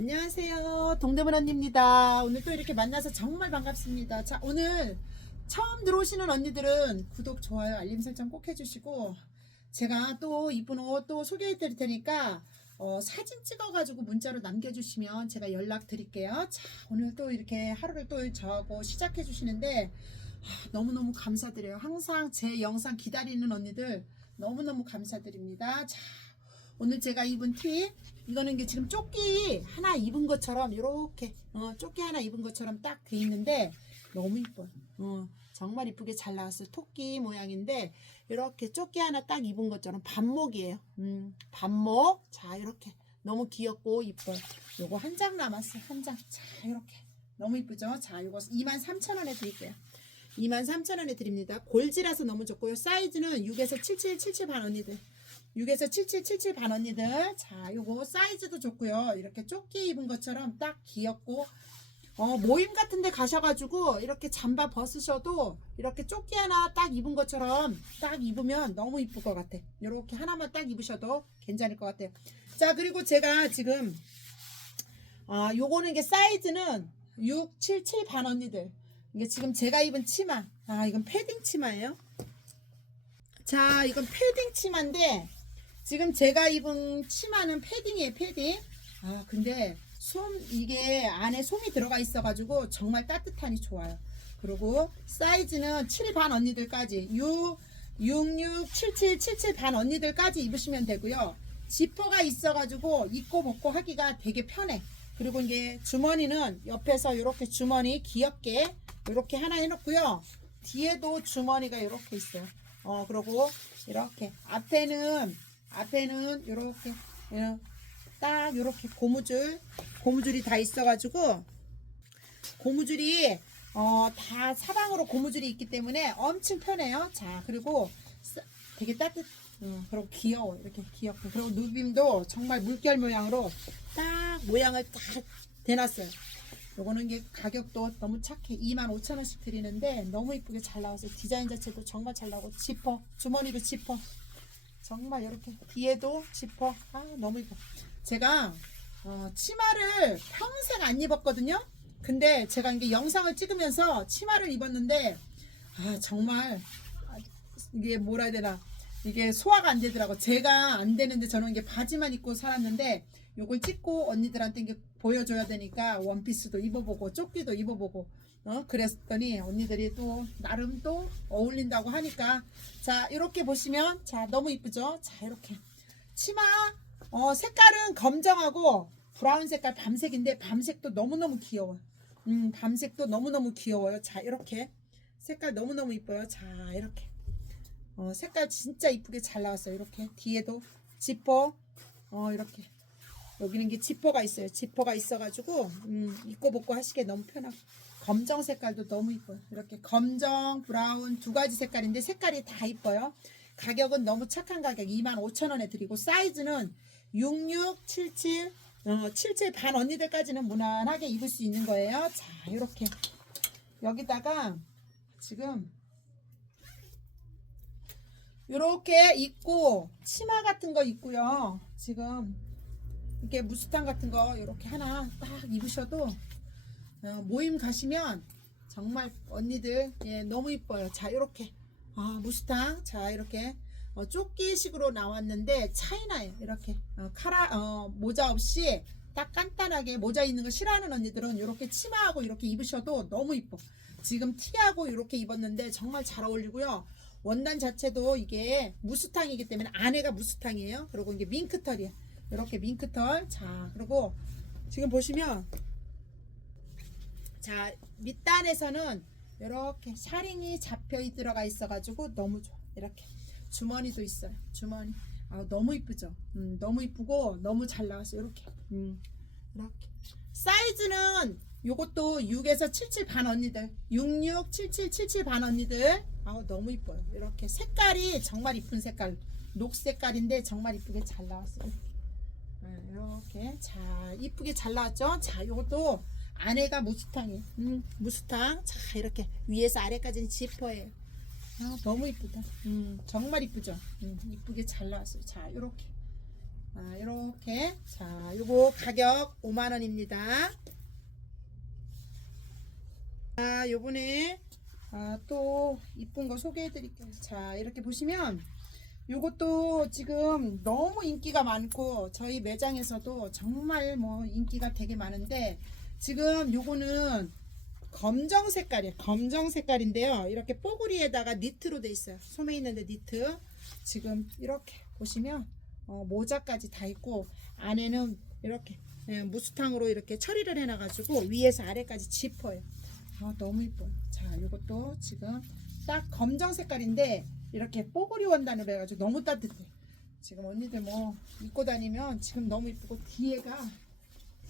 안녕하세요. 동대문 언니입니다. 오늘 또 이렇게 만나서 정말 반갑습니다. 자, 오늘 처음 들어오시는 언니들은 구독, 좋아요, 알림 설정 꼭 해주시고, 제가 또 이쁜 옷 또 소개해 드릴 테니까, 어, 사진 찍어가지고 문자로 남겨주시면 제가 연락 드릴게요. 자, 오늘 또 이렇게 하루를 또 저하고 시작해 주시는데, 아, 너무너무 감사드려요. 항상 제 영상 기다리는 언니들 너무너무 감사드립니다. 자, 오늘 제가 입은 티 이거는 이게 지금 조끼 하나 입은 것처럼 이렇게 어, 조끼 하나 입은 것처럼 딱 돼 있는데 너무 이뻐요. 어, 정말 이쁘게 잘 나왔어요. 토끼 모양인데 이렇게 조끼 하나 딱 입은 것처럼 반목이에요. 음, 반목. 자 이렇게 너무 귀엽고 이뻐요. 요거 한 장 남았어요. 한 장. 자 이렇게 너무 이쁘죠? 자 요거 23,000원에 드릴게요. 23,000원에 드립니다. 골지라서 너무 좋고요. 사이즈는 6에서 77, 77 반 언니들. 6에서 77, 77 반 언니들. 자, 요거 사이즈도 좋고요. 이렇게 조끼 입은 것처럼 딱 귀엽고, 어, 모임 같은 데 가셔가지고, 이렇게 잠바 벗으셔도, 이렇게 조끼 하나 딱 입은 것처럼 딱 입으면 너무 이쁠 것 같아. 요렇게 하나만 딱 입으셔도 괜찮을 것 같아요. 자, 그리고 제가 지금, 아, 요거는 이게 사이즈는 6, 7, 7 반 언니들. 이게 지금 제가 입은 치마. 아, 이건 패딩 치마예요. 자, 이건 패딩 치마인데, 지금 제가 입은 치마는 패딩이에요, 패딩. 아, 근데 솜, 이게 안에 솜이 들어가 있어가지고 정말 따뜻하니 좋아요. 그리고 사이즈는 7 반 언니들까지, 6, 66, 77, 77 반 언니들까지 입으시면 되고요. 지퍼가 있어가지고 입고 벗고 하기가 되게 편해. 그리고 이게 주머니는 옆에서 이렇게 주머니 귀엽게 이렇게 하나 해놓고요. 뒤에도 주머니가 이렇게 있어요. 어, 그리고 이렇게 앞에는 앞에는 이렇게 예, 딱 이렇게 고무줄 고무줄이 다 있어가지고 고무줄이 어, 다 사방으로 고무줄이 있기 때문에 엄청 편해요. 자 그리고 쓰- 되게 따뜻 음, 그리고 귀여워 이렇게 귀엽고 그리고 누빔도 정말 물결 모양으로 딱 모양을 딱 대놨어요. 요거는 이게 가격도 너무 착해 25,000원씩 드리는데 너무 이쁘게 잘 나왔어요. 디자인 자체도 정말 잘 나오고 지퍼 주머니도 지퍼 정말 이렇게 뒤에도 지퍼 아 너무 이뻐. 제가 어, 치마를 평생 안 입었거든요? 근데 제가 이게 영상을 찍으면서 치마를 입었는데 아 정말 아, 이게 뭐라 해야 되나. 이게 소화가 안 되더라고. 제가 안 되는데 저는 이게 바지만 입고 살았는데 요걸 찍고 언니들한테 이게 보여줘야 되니까 원피스도 입어보고 조끼도 입어보고 어? 그랬더니 언니들이 또 나름 또 어울린다고 하니까 자 이렇게 보시면 자 너무 이쁘죠? 자 이렇게. 치마 어 색깔은 검정하고 브라운 색깔 밤색인데 밤색도 너무너무 귀여워 음 밤색도 너무너무 귀여워요. 자 이렇게. 색깔 너무너무 이뻐요. 자 이렇게. 어 색깔 진짜 이쁘게 잘 나왔어요. 이렇게. 뒤에도 지퍼. 어 이렇게. 여기는 이게 지퍼가 있어요. 지퍼가 있어가지고 음, 입고 벗고 하시기에 너무 편하고 검정 색깔도 너무 이뻐요. 이렇게 검정, 브라운 두 가지 색깔인데 색깔이 다 이뻐요. 가격은 너무 착한 가격 25,000원에 드리고 사이즈는 66, 77, 어, 77 반 언니들까지는 무난하게 입을 수 있는 거예요. 자, 이렇게 여기다가 지금 이렇게 입고 치마 같은 거 입고요. 지금 이렇게 무스탕 같은 거 이렇게 하나 딱 입으셔도 어, 모임 가시면 정말 언니들 예, 너무 이뻐요. 자 이렇게 아, 무스탕 자 이렇게 어, 조끼식으로 나왔는데 차이나요. 이렇게 어, 카라 어, 모자 없이 딱 간단하게 모자 있는 거 싫어하는 언니들은 이렇게 치마하고 이렇게 입으셔도 너무 이뻐. 지금 티하고 이렇게 입었는데 정말 잘 어울리고요. 원단 자체도 이게 무스탕이기 때문에 안에가 무스탕이에요. 그리고 이게 밍크털이야. 이렇게 밍크털. 자, 그리고 지금 보시면 자, 밑단에서는 이렇게 샤링이 잡혀 들어가 있어가지고 너무 좋아. 이렇게 주머니도 있어요. 주머니. 아, 너무 이쁘죠? 음, 너무 이쁘고 너무 잘 나왔어요. 이렇게. 음, 이렇게. 사이즈는 요것도 6에서 77 반 언니들. 66, 77, 77 반 언니들. 아우, 너무 이뻐요. 이렇게 색깔이 정말 이쁜 색깔. 녹 색깔인데 정말 이쁘게 잘 나왔어요. 네, 이렇게 자 이쁘게 잘 나왔죠 자 요것도 안에가 무스탕이에요. 음, 무스탕. 자 이렇게 위에서 아래까지는 지퍼예요. 아, 너무 이쁘다. 음, 정말 이쁘죠? 음, 이쁘게 잘 나왔어요. 자 요렇게. 아, 이렇게. 자, 요거 가격 5만원입니다. 자, 요번에 아, 또 이쁜 거 소개해 드릴게요. 자, 이렇게 보시면 요것도 지금 너무 인기가 많고 저희 매장에서도 정말 뭐 인기가 되게 많은데 지금 요거는 검정 색깔이에요. 검정 색깔인데요. 이렇게 뽀글이에다가 니트로 돼 있어요. 소매 있는데 니트. 지금 이렇게 보시면 어, 모자까지 다 있고 안에는 이렇게 예, 무스탕으로 이렇게 처리를 해놔가지고 위에서 아래까지 지퍼요. 아 너무 이뻐요. 자 이것도 지금 딱 검정 색깔인데 이렇게 뽀글이 원단으로 해가지고 너무 따뜻해. 지금 언니들 뭐 입고 다니면 지금 너무 이쁘고 뒤에가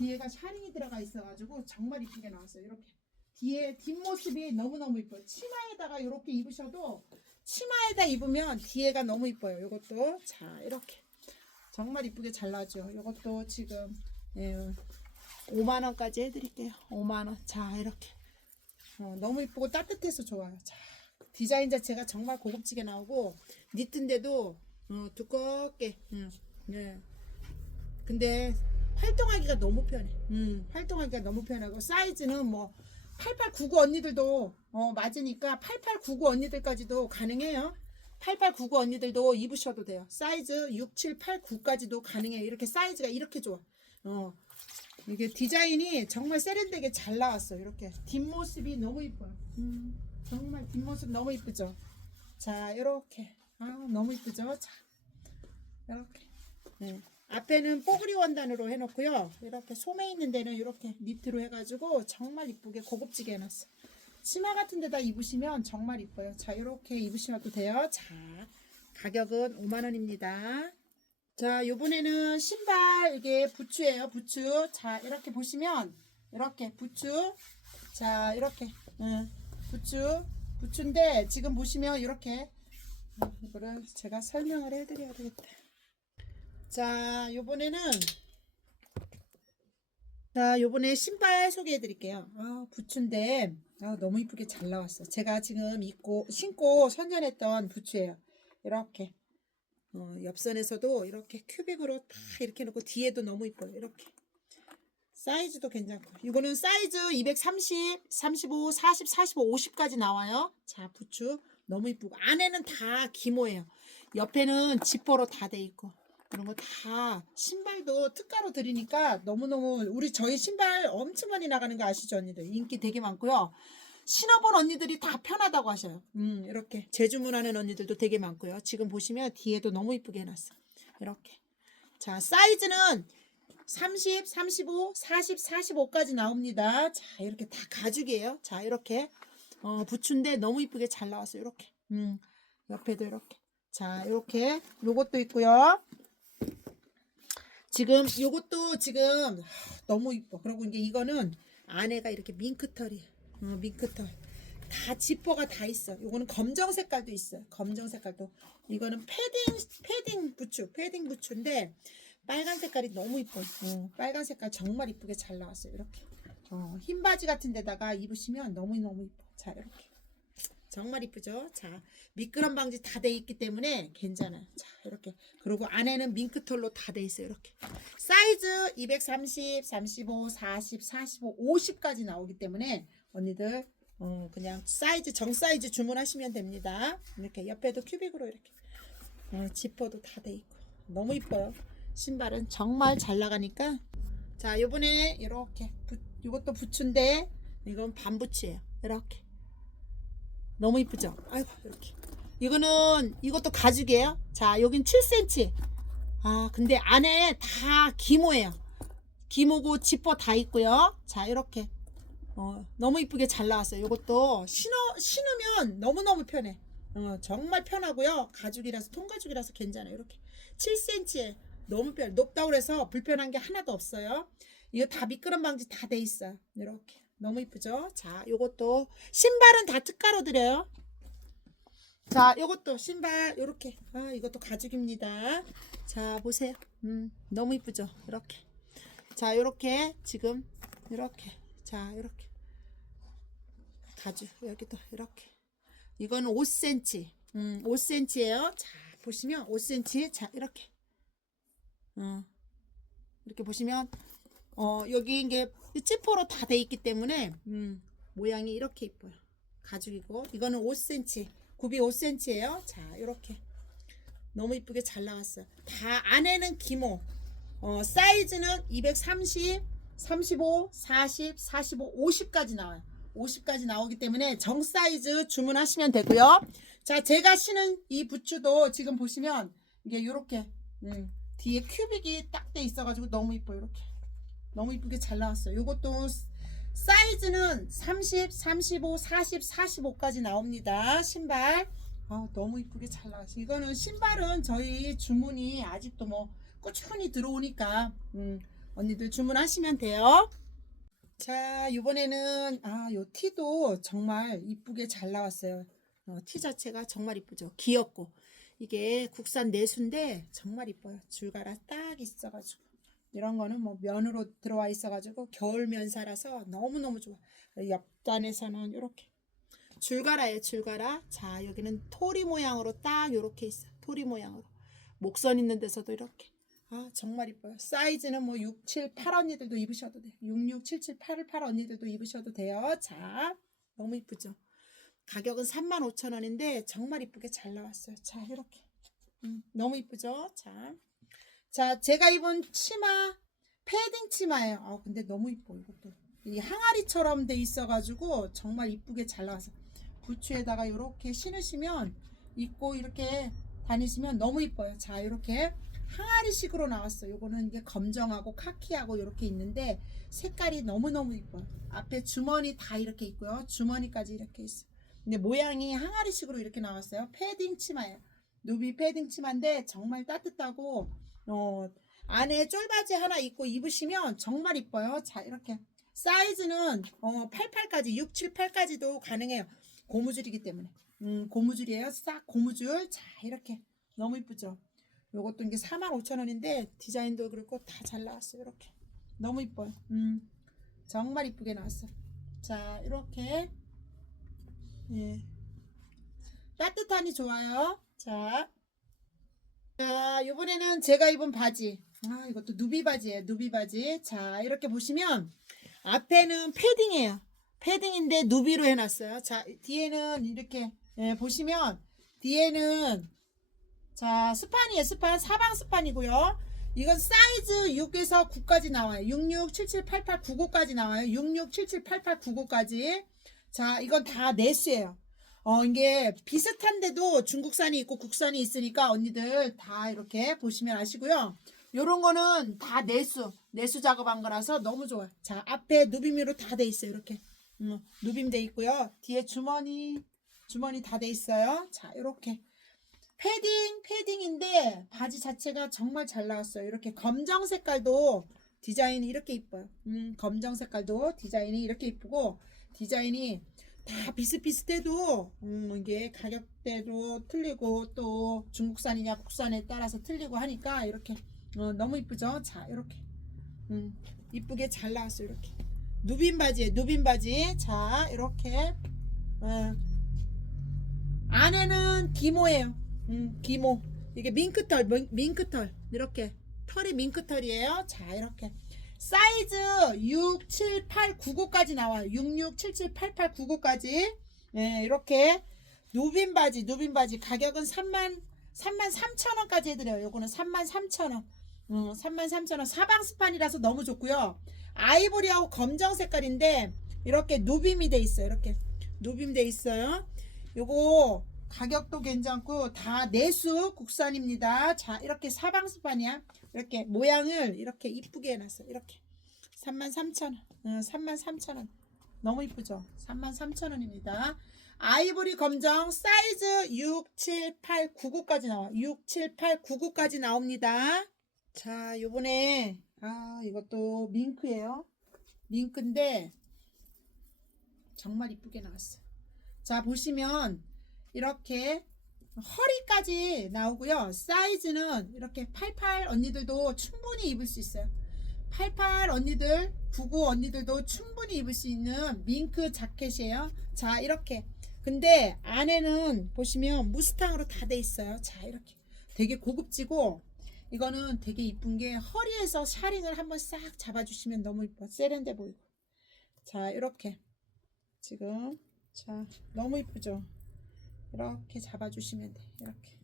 뒤에가 샤링이 들어가 있어가지고 정말 이쁘게 나왔어요. 이렇게 뒤에 뒷모습이 너무너무 이뻐요. 치마에다가 이렇게 입으셔도 치마에다 입으면 뒤에가 너무 이뻐요. 이것도 자 이렇게 정말 이쁘게 잘 나죠. 이것도 지금 예, 5만 원까지 해드릴게요. 5만 원. 자 이렇게 어, 너무 이쁘고 따뜻해서 좋아요. 자 디자인 자체가 정말 고급지게 나오고 니트인데도 어, 두껍게 음, 네. 근데 활동하기가 너무 편해. 음, 활동하기가 너무 편하고 사이즈는 뭐 8899 언니들도 어, 맞으니까 8899 언니들까지도 가능해요. 8899 언니들도 입으셔도 돼요. 사이즈 6789까지도 가능해요. 이렇게 사이즈가 이렇게 좋아. 어. 이게 디자인이 정말 세련되게 잘 나왔어. 이렇게 뒷모습이 너무 이뻐요. 음, 정말 뒷모습 너무 이쁘죠. 자, 이렇게 아 너무 이쁘죠. 자, 이렇게. 네. 앞에는 뽀글이 원단으로 해놓고요. 이렇게 소매 있는 데는 이렇게 니트로 해가지고 정말 이쁘게 고급지게 해놨어. 치마 같은 데다 입으시면 정말 이뻐요. 자, 이렇게 입으셔도 돼요. 자, 가격은 5만원입니다. 자, 요번에는 신발, 이게 부츠예요. 부츠. 자, 이렇게 보시면, 이렇게 부츠. 자, 이렇게, 응, 부츠. 부츠인데, 지금 보시면 이렇게, 음, 이거를 제가 설명을 해드려야 되겠다. 자, 요번에는 자, 요번에 신발 소개해 드릴게요. 아, 부츠인데 아, 너무 이쁘게 잘 나왔어. 제가 지금 입고 신고 선전했던 부츠예요. 이렇게 어, 옆선에서도 이렇게 큐빅으로 다 이렇게 놓고 뒤에도 너무 이뻐요. 이렇게 사이즈도 괜찮고 이거는 사이즈 230, 35, 40, 45, 50까지 나와요. 자, 부츠 너무 이쁘고 안에는 다 기모예요. 옆에는 지퍼로 다 돼 있고 그런 거 다 신발도 특가로 드리니까 너무너무 우리 저희 신발 엄청 많이 나가는 거 아시죠 언니들? 인기 되게 많고요. 신어본 언니들이 다 편하다고 하셔요. 음 이렇게 재주문하는 언니들도 되게 많고요. 지금 보시면 뒤에도 너무 이쁘게 해놨어. 이렇게. 자 사이즈는 30, 35, 40, 45까지 나옵니다. 자 이렇게 다 가죽이에요. 자 이렇게. 어 부츠인데 너무 이쁘게 잘 나왔어요. 이렇게. 음 옆에도 이렇게. 자 이렇게. 요것도 있고요 지금 요것도 지금 너무 이뻐. 그리고 이제 이거는 안에가 이렇게 밍크털이, 어, 밍크털. 다 지퍼가 다 있어. 요거는 검정 색깔도 있어요. 검정 색깔도. 이거는 패딩, 패딩 부츠, 패딩 부츠인데 빨간 색깔이 너무 이뻐. 어, 빨간 색깔 정말 이쁘게 잘 나왔어요. 이렇게. 어, 흰 바지 같은 데다가 입으시면 너무너무 이뻐. 자, 이렇게. 정말 이쁘죠? 자, 미끄럼 방지 다 돼 있기 때문에 괜찮아요. 자, 이렇게. 그리고 안에는 밍크털로 다 돼 있어요. 이렇게. 사이즈 230, 35, 40, 45, 50까지 나오기 때문에 언니들 어, 그냥 사이즈 정 사이즈 주문하시면 됩니다. 이렇게 옆에도 큐빅으로 이렇게 어, 지퍼도 다 돼 있고 너무 이뻐요. 신발은 정말 잘 나가니까 자, 요번에 이렇게 부, 이것도 부츠인데 이건 반부츠예요. 이렇게 너무 이쁘죠? 아이고 이렇게 이거는 이것도 가죽이에요. 자, 여긴 7cm. 아, 근데 안에 다 기모예요. 기모고 지퍼 다 있고요. 자, 이렇게. 어, 너무 이쁘게 잘 나왔어요. 이것도 신어, 신으면 너무너무 편해. 어, 정말 편하고요. 가죽이라서, 통가죽이라서 괜찮아요. 이렇게. 7cm에 너무 편, 높다고 그래서 불편한 게 하나도 없어요. 이거 다 미끄럼 방지 다 돼 있어요. 이렇게. 너무 이쁘죠? 자, 요것도 신발은 다 특가로 드려요. 자, 요것도 신발 요렇게. 아, 이것도 가죽입니다. 자, 보세요. 음, 너무 이쁘죠? 이렇게. 자, 요렇게 지금 이렇게. 자, 이렇게. 가죽 여기도 이렇게. 이거는 5cm. 음, 5cm예요. 자, 보시면 5cm. 자, 이렇게. 어. 이렇게 보시면 어 여기 이게 찌포로 다 돼 있기 때문에 음, 모양이 이렇게 이뻐요. 가죽이고 이거는 5cm 굽이 5cm예요. 자 이렇게 너무 이쁘게 잘 나왔어요. 다 안에는 기모 어, 사이즈는 230, 35, 40, 45, 50까지 나와요. 50까지 나오기 때문에 정 사이즈 주문하시면 되고요. 자, 제가 신은 이 부츠도 지금 보시면 이게 이렇게 음, 뒤에 큐빅이 딱 돼 있어가지고 너무 이뻐요. 이렇게 너무 이쁘게 잘 나왔어요. 요것도 사이즈는 30, 35, 40, 45까지 나옵니다. 신발. 아, 너무 이쁘게 잘 나왔어요. 이거는 신발은 저희 주문이 아직도 뭐 꾸준히 들어오니까 음, 언니들 주문하시면 돼요. 자, 이번에는 아, 요 티도 정말 이쁘게 잘 나왔어요. 어, 티 자체가 정말 이쁘죠. 귀엽고 이게 국산 내수인데 정말 이뻐요. 줄가라 딱 있어가지고 이런 거는 뭐 면으로 들어와 있어가지고 겨울 면사라서 너무 너무 좋아. 옆단에서는 이렇게 줄가라예요. 줄가라. 자, 여기는 토리 모양으로 딱 이렇게 있어. 요 토리 모양으로 목선 있는 데서도 이렇게. 아 정말 이뻐요. 사이즈는 뭐 6, 7, 8 언니들도 입으셔도 돼요. 6, 6, 7, 7, 8, 8 언니들도 입으셔도 돼요. 자, 너무 이쁘죠? 가격은 35,000원인데 정말 이쁘게 잘 나왔어요. 자, 이렇게. 음, 너무 이쁘죠? 자. 자, 제가 입은 치마 패딩 치마예요. 아, 근데 너무 이뻐 이것도. 이 항아리처럼 돼 있어 가지고 정말 이쁘게 잘 나와서 부츠에다가 이렇게 신으시면 입고 이렇게 다니시면 너무 이뻐요. 자, 이렇게 항아리식으로 나왔어요. 요거는 이게 검정하고 카키하고 이렇게 있는데 색깔이 너무너무 이뻐요. 앞에 주머니 다 이렇게 있고요. 주머니까지 이렇게 있어요. 근데 모양이 항아리식으로 이렇게 나왔어요. 패딩 치마예요. 누비 패딩 치마인데 정말 따뜻하고 어, 안에 쫄바지 하나 입고 입으시면 정말 이뻐요. 자, 이렇게 사이즈는 어, 88까지 6, 7, 8까지도 가능해요. 고무줄이기 때문에. 음, 고무줄이에요. 싹 고무줄. 자, 이렇게 너무 이쁘죠? 요것도 이게 45,000원인데 디자인도 그렇고 다 잘 나왔어요. 이렇게. 너무 이뻐요. 음. 정말 이쁘게 나왔어요. 자, 이렇게 예. 따뜻하니 좋아요. 자. 자, 요번에는 제가 입은 바지. 아, 이것도 누비 바지예요. 누비 바지. 자, 이렇게 보시면 앞에는 패딩이에요. 패딩인데 누비로 해놨어요. 자, 뒤에는 이렇게 예, 보시면 뒤에는 자, 스판이에요. 스판. 사방 스판이고요. 이건 사이즈 6에서 9까지 나와요. 66, 77, 88, 99까지 나와요. 66, 77, 88, 99까지. 자, 이건 다 네스예요. 어, 이게 비슷한데도 중국산이 있고 국산이 있으니까 언니들 다 이렇게 보시면 아시고요. 요런 거는 다 내수, 내수 작업한 거라서 너무 좋아요. 자, 앞에 누빔으로 다 돼 있어요. 이렇게. 음, 누빔 돼 있고요. 뒤에 주머니, 주머니 다 돼 있어요. 자, 이렇게. 패딩, 패딩인데 바지 자체가 정말 잘 나왔어요. 이렇게 검정 색깔도 디자인이 이렇게 이뻐요. 음, 검정 색깔도 디자인이 이렇게 이쁘고 디자인이 다 비슷비슷해도 음, 이게 가격대도 틀리고 또 중국산이냐 국산에 따라서 틀리고 하니까 이렇게 어, 너무 이쁘죠? 자 이렇게 음, 이쁘게 잘 나왔어요. 이렇게 누빔 바지에 누빔 바지 자 이렇게 어, 안에는 기모예요. 음, 기모 이게 밍크털 밍, 밍크털 이렇게 털이 밍크털이에요. 자 이렇게 사이즈 6, 7, 8, 99까지 나와요. 66, 77, 88, 99까지. 예, 이렇게 누빔 바지, 누빔 바지 가격은 3만 3만 3천 원까지 해드려요. 요거는 3만 3천 원. 음, 3만 3천 원. 사방 스판이라서 너무 좋고요. 아이보리하고 검정 색깔인데 이렇게 누빔이 돼 있어요. 이렇게 누빔 돼 있어요. 요거 가격도 괜찮고 다 내수 국산입니다. 자, 이렇게 사방 스판이야. 이렇게 모양을 이렇게 이쁘게 해놨어. 이렇게 33,000원. 응, 33,000원. 너무 이쁘죠? 33,000원입니다. 아이보리 검정 사이즈 6, 7, 8, 99까지 나와. 6, 7, 8, 99까지 나옵니다. 자, 요번에 아, 이것도 밍크예요. 밍크인데 정말 이쁘게 나왔어. 자, 보시면 이렇게 허리까지 나오고요. 사이즈는 이렇게 88 언니들도 충분히 입을 수 있어요. 88 언니들, 99 언니들도 충분히 입을 수 있는 밍크 자켓이에요. 자, 이렇게. 근데 안에는 보시면 무스탕으로 다 돼 있어요. 자, 이렇게. 되게 고급지고 이거는 되게 이쁜 게 허리에서 샤링을 한번 싹 잡아주시면 너무 이뻐. 세련돼 보이고. 자, 이렇게. 지금. 자, 너무 이쁘죠? 이렇게 잡아주시면 돼. 이렇게.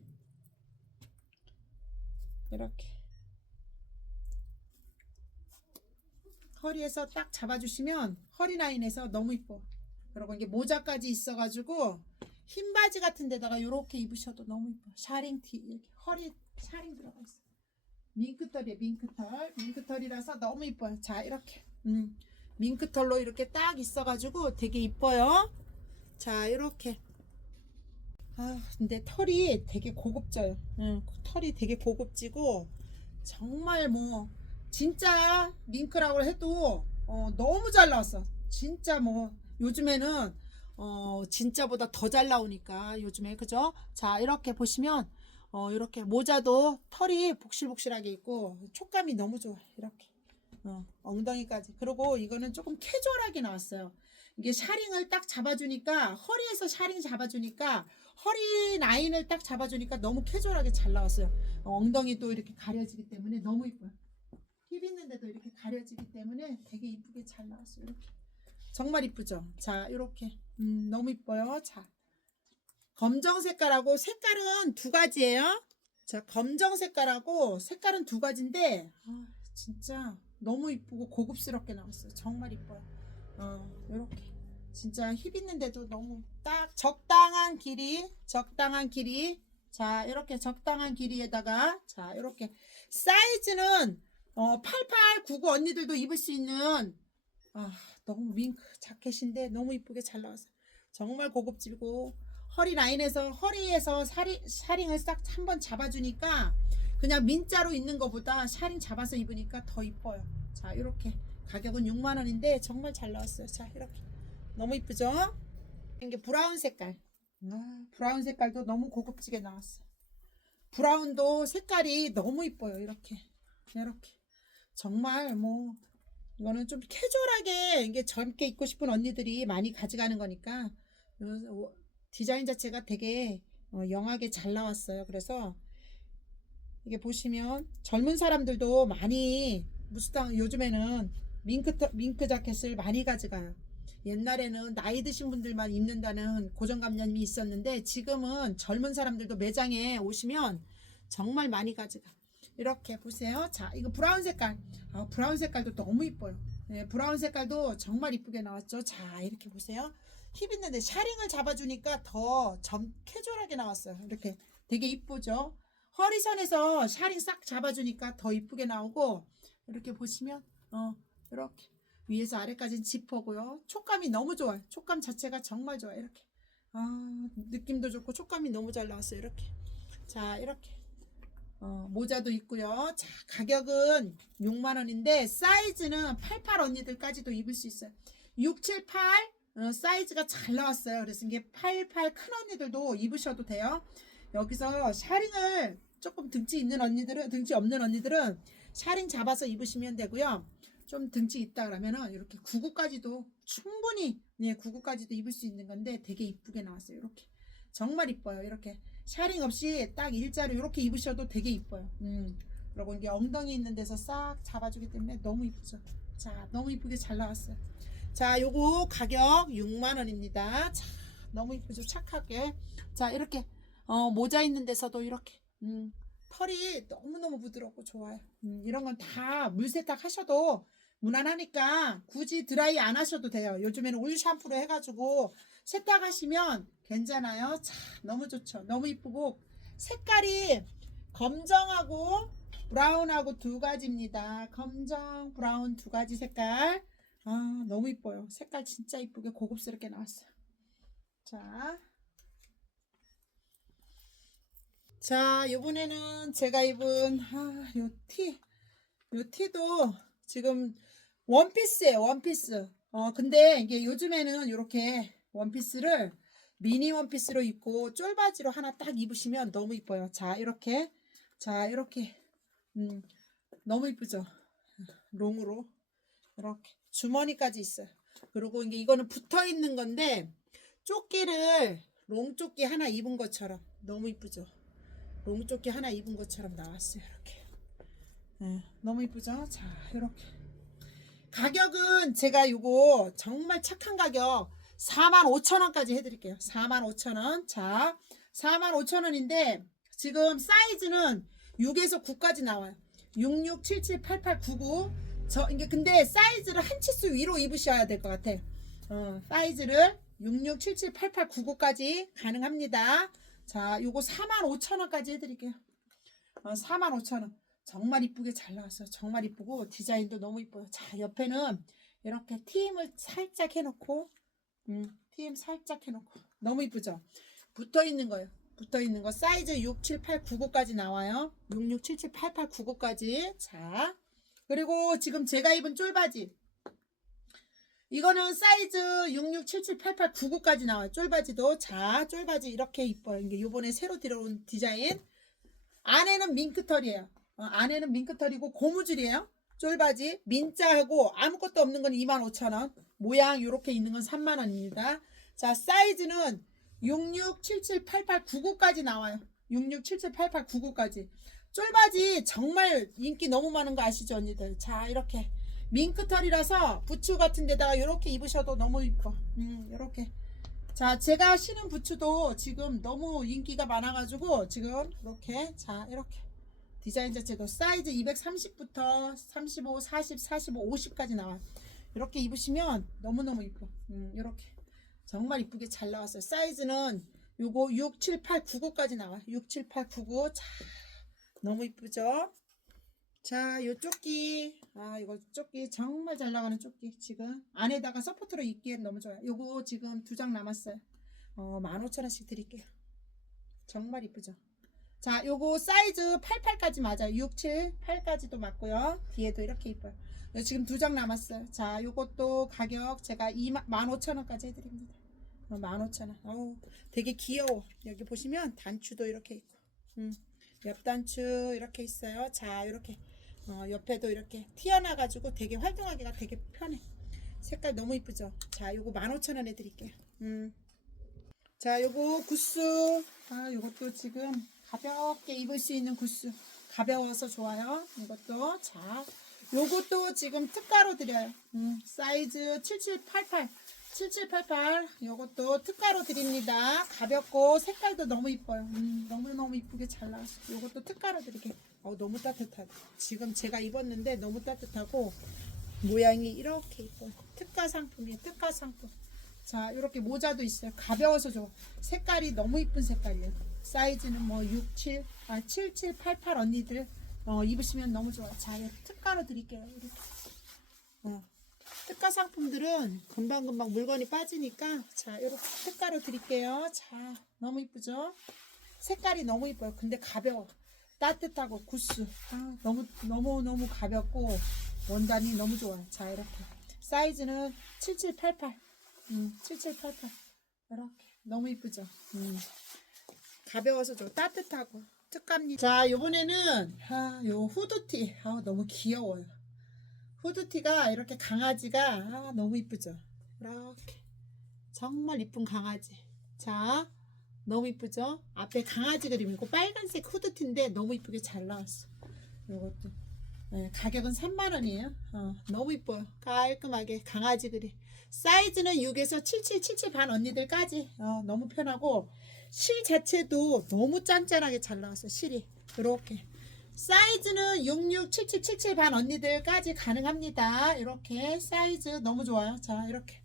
이렇게. 허리에서 딱 잡아주시면 허리 라인에서 너무 이뻐. 그리고 이게 모자까지 있어가지고 흰 바지 같은 데다가 이렇게 입으셔도 너무 이뻐. 샤링 티 이렇게 허리 샤링 들어가 있어. 밍크털이에요. 밍크털. 밍크털이라서 너무 이뻐요. 자 이렇게 음, 밍크털로 이렇게 딱 있어가지고 되게 이뻐요. 자 이렇게. 아 근데 털이 되게 고급져요. 응, 털이 되게 고급지고 정말 뭐 진짜 밍크라고 해도 어, 너무 잘 나왔어. 진짜 뭐 요즘에는 어, 진짜보다 더 잘 나오니까 요즘에 그죠? 자 이렇게 보시면 어, 이렇게 모자도 털이 복실복실하게 있고 촉감이 너무 좋아 이렇게 어, 엉덩이까지 그리고 이거는 조금 캐주얼하게 나왔어요. 이게 샤링을 딱 잡아주니까 허리에서 샤링 잡아주니까 허리 라인을 딱 잡아주니까 너무 캐주얼하게 잘 나왔어요. 어, 엉덩이도 이렇게 가려지기 때문에 너무 이뻐요. 힙 있는데도 이렇게 가려지기 때문에 되게 이쁘게 잘 나왔어요. 이렇게 정말 이쁘죠. 자 이렇게 음, 너무 이뻐요. 자 검정 색깔하고 색깔은 두 가지예요. 자 검정 색깔하고 색깔은 두 가지인데 아, 진짜 너무 이쁘고 고급스럽게 나왔어요. 정말 이뻐요. 어 이렇게 진짜 힙 있는데도 너무 딱 적당한 길이 적당한 길이 자 이렇게 적당한 길이에다가 자 이렇게 사이즈는 어, 88, 99 언니들도 입을 수 있는 아, 너무 밍크 자켓인데 너무 이쁘게 잘 나왔어요. 정말 고급지고 허리 라인에서 허리에서 사리, 샤링을 싹 한번 잡아주니까 그냥 민자로 있는 것보다 샤링 잡아서 입으니까 더 이뻐요. 자 이렇게 가격은 6만 원인데 정말 잘 나왔어요. 자 이렇게 너무 이쁘죠? 이게 브라운 색깔. 아, 브라운 색깔도 너무 고급지게 나왔어요. 브라운도 색깔이 너무 이뻐요. 이렇게 이렇게. 정말 뭐 이거는 좀 캐주얼하게 이게 젊게 입고 싶은 언니들이 많이 가져가는 거니까 요- 디자인 자체가 되게 어, 영하게 잘 나왔어요. 그래서 이게 보시면 젊은 사람들도 많이 무스탕 요즘에는 밍크 터- 밍크 자켓을 많이 가져가요. 옛날에는 나이 드신 분들만 입는다는 고정관념이 있었는데 지금은 젊은 사람들도 매장에 오시면 정말 많이 가져가. 이렇게 보세요. 자, 이거 브라운 색깔. 아, 브라운 색깔도 너무 이뻐요. 네, 브라운 색깔도 정말 이쁘게 나왔죠. 자, 이렇게 보세요. 힙 있는데 샤링을 잡아주니까 더 점, 캐주얼하게 나왔어요. 이렇게 되게 이쁘죠. 허리선에서 샤링 싹 잡아주니까 더 이쁘게 나오고 이렇게 보시면 어 이렇게 위에서 아래까지는 지퍼고요. 촉감이 너무 좋아요. 촉감 자체가 정말 좋아요. 이렇게 아 느낌도 좋고 촉감이 너무 잘 나왔어요. 이렇게 자 이렇게 어, 모자도 있고요. 자, 가격은 6만 원인데 사이즈는 88 언니들까지도 입을 수 있어요. 6, 7, 8 어, 사이즈가 잘 나왔어요. 그래서 이게 88 큰 언니들도 입으셔도 돼요. 여기서 샤링을 조금 등치 있는 언니들은 등치 없는 언니들은 샤링 잡아서 입으시면 되고요. 좀 등치 있다 그러면은 이렇게 99까지도 충분히 네, 99까지도 입을 수 있는 건데 되게 이쁘게 나왔어요. 이렇게 정말 이뻐요. 이렇게 샤링 없이 딱 일자로 이렇게 입으셔도 되게 이뻐요. 음. 그리고 이게 엉덩이 있는 데서 싹 잡아주기 때문에 너무 이쁘죠. 자, 너무 이쁘게 잘 나왔어요. 자, 요거 가격 6만 원입니다. 자, 너무 이쁘죠. 착하게. 자, 이렇게 어, 모자 있는 데서도 이렇게 음, 털이 너무너무 부드럽고 좋아요. 음, 이런 건 다 물세탁 하셔도 무난하니까 굳이 드라이 안 하셔도 돼요. 요즘에는 올 샴푸로 해가지고 세탁하시면 괜찮아요. 자, 너무 좋죠. 너무 이쁘고 색깔이 검정하고 브라운하고 두 가지입니다. 검정, 브라운 두 가지 색깔. 아, 너무 이뻐요. 색깔 진짜 이쁘게 고급스럽게 나왔어요. 자. 자, 이번에는 제가 입은 아, 요 티. 요 티도 지금 원피스예요. 원피스. 어, 근데 이게 요즘에는 이렇게 원피스를 미니 원피스로 입고 쫄바지로 하나 딱 입으시면 너무 이뻐요. 자, 이렇게. 자, 이렇게. 음, 너무 이쁘죠? 롱으로. 이렇게. 주머니까지 있어요. 그리고 이게 이거는 붙어 있는 건데, 조끼를 롱 조끼 하나 입은 것처럼. 너무 이쁘죠? 롱 조끼 하나 입은 것처럼 나왔어요. 이렇게. 네, 너무 이쁘죠? 자, 이렇게. 가격은 제가 요거 정말 착한 가격 45,000원까지 해드릴게요. 45,000원. 자, 45,000원인데 지금 사이즈는 6에서 9까지 나와요. 66, 77, 88, 99. 저 이게 근데 사이즈를 한 치수 위로 입으셔야 될 것 같아. 어, 사이즈를 66, 77, 88, 99까지 가능합니다. 자, 요거 45,000원까지 해드릴게요. 어, 45,000원. 정말 이쁘게 잘 나왔어요. 정말 이쁘고 디자인도 너무 이뻐요. 자, 옆에는 이렇게 팀을 살짝 해놓고, 음, 팀 살짝 해놓고 너무 이쁘죠? 붙어 있는 거예요. 붙어 있는 거 사이즈 6, 7, 8, 9, 9까지 나와요. 6, 6, 7, 7, 8, 8, 9, 9까지. 자, 그리고 지금 제가 입은 쫄바지. 이거는 사이즈 6, 6, 7, 7, 8, 8, 9, 9까지 나와요. 쫄바지도. 자, 쫄바지 이렇게 이뻐요. 이게 요번에 새로 들어온 디자인. 안에는 밍크털이에요. 어, 안에는 밍크털이고 고무줄이에요. 쫄바지 민자하고 아무것도 없는 건 25,000원. 모양 요렇게 있는 건 3만원입니다. 자 사이즈는 66, 77, 88, 99까지 나와요. 66, 77, 88, 99까지. 쫄바지 정말 인기 너무 많은 거 아시죠 언니들? 자 이렇게 밍크털이라서 부츠 같은 데다가 이렇게 입으셔도 너무 이뻐. 음 이렇게. 자 제가 신은 부츠도 지금 너무 인기가 많아가지고 지금 이렇게 자 이렇게 디자인 자체도 사이즈 230부터 35, 40, 45, 50까지 나와요. 이렇게 입으시면 너무너무 이뻐. 음, 이렇게. 정말 이쁘게 잘 나왔어요. 사이즈는 요거 6, 7, 8, 9, 9까지 나와. 6, 7, 8, 9, 9. 자, 너무 이쁘죠? 자, 요 조끼. 아, 이거 조끼 정말 잘 나가는 조끼. 지금 안에다가 서포트로 입기엔 너무 좋아요. 요거 지금 두 장 남았어요. 어, 15,000원씩 드릴게요. 정말 이쁘죠? 자, 요거 사이즈 88까지 맞아요. 6, 7, 8까지도 맞고요. 뒤에도 이렇게 이뻐요. 요 지금 두 장 남았어요. 자, 요것도 가격 제가 2만 15,000원까지 해드립니다. 어, 15,000원. 어우, 되게 귀여워. 여기 보시면 단추도 이렇게 있고, 음, 옆 단추 이렇게 있어요. 자, 이렇게 어, 옆에도 이렇게 튀어나가지고 되게 활동하기가 되게 편해. 색깔 너무 이쁘죠? 자, 요거 15,000원 해드릴게요. 음. 자, 요거 구스. 아, 요것도 지금 가볍게 입을 수 있는 구스. 가벼워서 좋아요. 이것도. 자, 요것도 지금 특가로 드려요. 음, 사이즈 7788. 7788. 요것도 특가로 드립니다. 가볍고 색깔도 너무 이뻐요. 음, 너무너무 이쁘게 잘 나왔어요. 요것도 특가로 드릴게요. 어, 너무 따뜻하다. 지금 제가 입었는데 너무 따뜻하고 모양이 이렇게 이뻐요. 특가 상품이에요. 특가 상품. 자, 이렇게 모자도 있어요. 가벼워서 좋아. 색깔이 너무 이쁜 색깔이에요. 사이즈는 뭐 6, 7, 아, 7, 7, 8, 8 언니들 어, 입으시면 너무 좋아요. 자, 특가로 드릴게요. 이렇게. 어. 특가 상품들은 금방금방 물건이 빠지니까 자, 이렇게 특가로 드릴게요. 자, 너무 이쁘죠? 색깔이 너무 이뻐요. 근데 가벼워. 따뜻하고 구스. 아, 너무 너무 너무 가볍고 원단이 너무 좋아요. 자, 이렇게. 사이즈는 7788. 음, 7788. 이렇게. 너무 이쁘죠? 음. 가벼워서 좀 따뜻하고 특가입니다. 자, 요번에는 아, 요 후드티. 아, 너무 귀여워요. 후드티가 이렇게 강아지가 아, 너무 이쁘죠? 이렇게. 정말 이쁜 강아지. 자, 너무 이쁘죠? 앞에 강아지 그림이고 빨간색 후드티인데 너무 이쁘게 잘 나왔어. 요것도. 네, 가격은 3만 원이에요. 어, 너무 이뻐요. 깔끔하게 강아지 그림. 사이즈는 6에서 77, 77 반 언니들까지 어, 너무 편하고 실 자체도 너무 짠짠하게 잘 나왔어요. 실이. 이렇게. 사이즈는 66, 77, 77 반 언니들까지 가능합니다. 이렇게 사이즈 너무 좋아요. 자, 이렇게.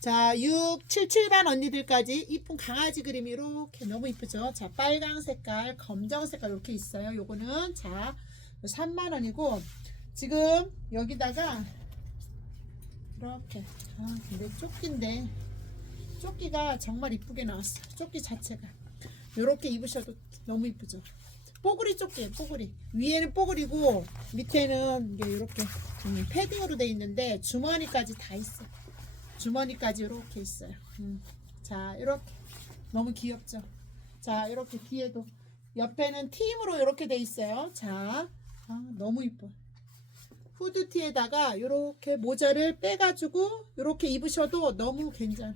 자, 6, 7, 7반 언니들까지 이쁜 강아지 그림이 이렇게 너무 이쁘죠? 자, 빨강 색깔, 검정 색깔 이렇게 있어요. 요거는 자, 3만 원이고 지금 여기다가 이렇게 아, 근데 조끼인데 조끼가 정말 이쁘게 나왔어. 조끼 자체가 이렇게 입으셔도 너무 이쁘죠. 뽀글이 조끼예요. 뽀글이 위에는 뽀글이고 밑에는 이렇게 음, 패딩으로 돼 있는데 주머니까지 다 있어. 주머니까지 이렇게 있어요. 음. 자, 이렇게 너무 귀엽죠. 자, 이렇게 뒤에도 옆에는 팀으로 이렇게 돼 있어요. 자, 아, 너무 이뻐. 후드티에다가 이렇게 모자를 빼가지고 이렇게 입으셔도 너무 괜찮아.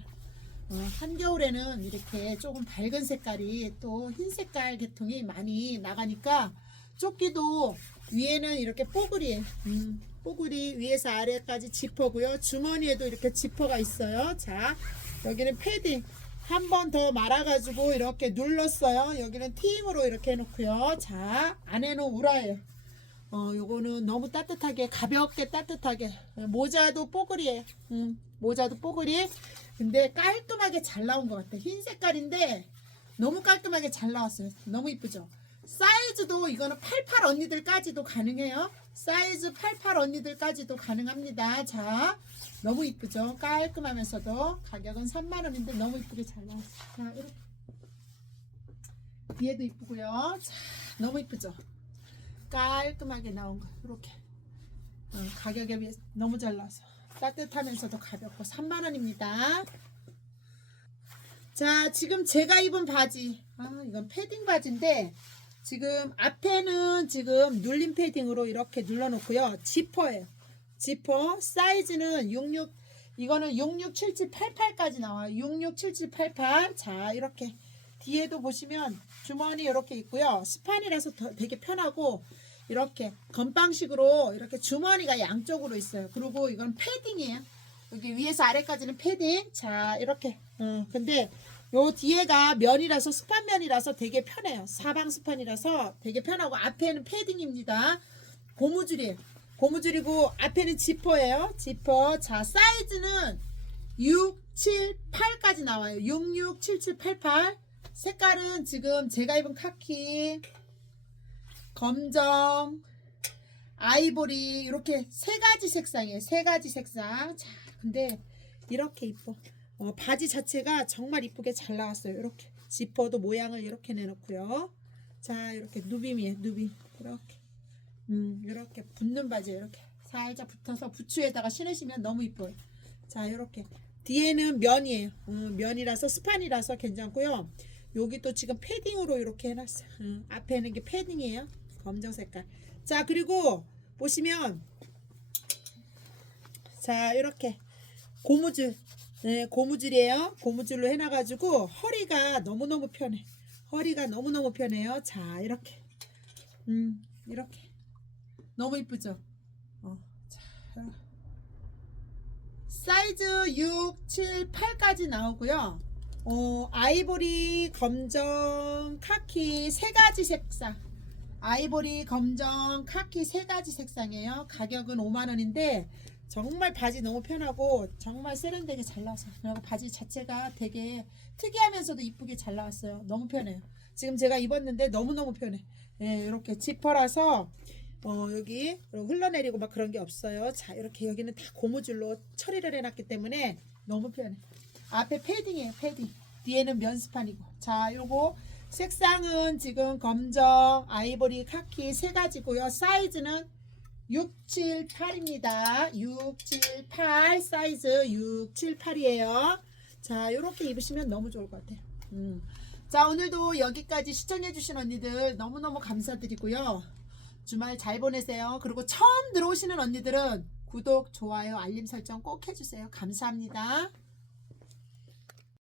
어, 한겨울에는 이렇게 조금 밝은 색깔이 또 흰 색깔 계통이 많이 나가니까 조끼도 위에는 이렇게 뽀글이에요. 음, 뽀글이 위에서 아래까지 지퍼고요. 주머니에도 이렇게 지퍼가 있어요. 자, 여기는 패딩. 한 번 더 말아가지고 이렇게 눌렀어요. 여기는 티잉으로 이렇게 해놓고요. 자, 안에는 우라예요. 어, 요거는 너무 따뜻하게, 가볍게 따뜻하게. 모자도 뽀글이에요. 음, 모자도 뽀글이. 근데 깔끔하게 잘 나온 것 같아. 흰 색깔인데 너무 깔끔하게 잘 나왔어요. 너무 이쁘죠? 사이즈도 이거는 88 언니들까지도 가능해요. 사이즈 88 언니들까지도 가능합니다. 자, 너무 이쁘죠? 깔끔하면서도 가격은 3만원인데 너무 이쁘게 잘 나왔어요. 자, 이렇게. 뒤에도 이쁘고요. 자, 너무 이쁘죠? 깔끔하게 나온 거 이렇게 어, 가격에 비해 너무 잘 나와서 따뜻하면서도 가볍고 3만원입니다. 자, 지금 제가 입은 바지. 아, 이건 패딩 바지인데, 지금 앞에는 지금 눌림 패딩으로 이렇게 눌러놓고요. 지퍼예요. 지퍼. 사이즈는 66, 이거는 667788까지 나와요. 667788. 자, 이렇게. 뒤에도 보시면 주머니 이렇게 있고요. 스판이라서 더 되게 편하고, 이렇게 건빵식으로 이렇게 주머니가 양쪽으로 있어요. 그리고 이건 패딩이에요. 여기 위에서 아래까지는 패딩. 자, 이렇게. 음, 근데 요 뒤에가 면이라서 스판 면이라서 되게 편해요. 사방 스판이라서 되게 편하고 앞에는 패딩입니다. 고무줄이에요. 고무줄이고 앞에는 지퍼예요. 지퍼. 자, 사이즈는 6, 7, 8까지 나와요. 66, 77, 88. 색깔은 지금 제가 입은 카키, 검정, 아이보리 이렇게 세 가지 색상이에요. 세 가지 색상. 자, 근데 이렇게 이뻐. 어, 바지 자체가 정말 이쁘게 잘 나왔어요. 이렇게 지퍼도 모양을 이렇게 내놓고요. 자, 이렇게 누빔이에요. 누빔 이렇게. 음, 이렇게 붙는 바지예요. 이렇게 살짝 붙어서 부츠에다가 신으시면 너무 이뻐요. 자, 이렇게 뒤에는 면이에요. 어, 면이라서 스판이라서 괜찮고요. 여기 또 지금 패딩으로 이렇게 해놨어요. 음, 앞에는 게 패딩이에요. 검정 색깔. 자, 그리고 보시면 자, 이렇게 고무줄. 네, 고무줄이에요. 고무줄로 해놔 가지고 허리가 너무너무 편해. 허리가 너무너무 편해요. 자, 이렇게. 음, 이렇게. 너무 이쁘죠? 어, 자. 사이즈 6, 7, 8까지 나오고요. 어, 아이보리, 검정, 카키 세 가지 색상. 아이보리, 검정, 카키 세 가지 색상이에요. 가격은 5만 원인데 정말 바지 너무 편하고 정말 세련되게 잘 나왔어요. 그리고 바지 자체가 되게 특이하면서도 이쁘게 잘 나왔어요. 너무 편해요. 지금 제가 입었는데 너무너무 편해. 예, 이렇게 지퍼라서 어, 여기 흘러내리고 막 그런 게 없어요. 자, 이렇게 여기는 다 고무줄로 처리를 해놨기 때문에 너무 편해. 앞에 패딩이에요, 패딩. 뒤에는 면스판이고. 자, 요거 색상은 지금 검정, 아이보리, 카키 세 가지고요. 사이즈는 6, 7, 8입니다. 6, 7, 8 사이즈 6, 7, 8이에요. 자, 이렇게 입으시면 너무 좋을 것 같아요. 음. 자, 오늘도 여기까지 시청해주신 언니들 너무너무 감사드리고요. 주말 잘 보내세요. 그리고 처음 들어오시는 언니들은 구독, 좋아요, 알림 설정 꼭 해주세요. 감사합니다.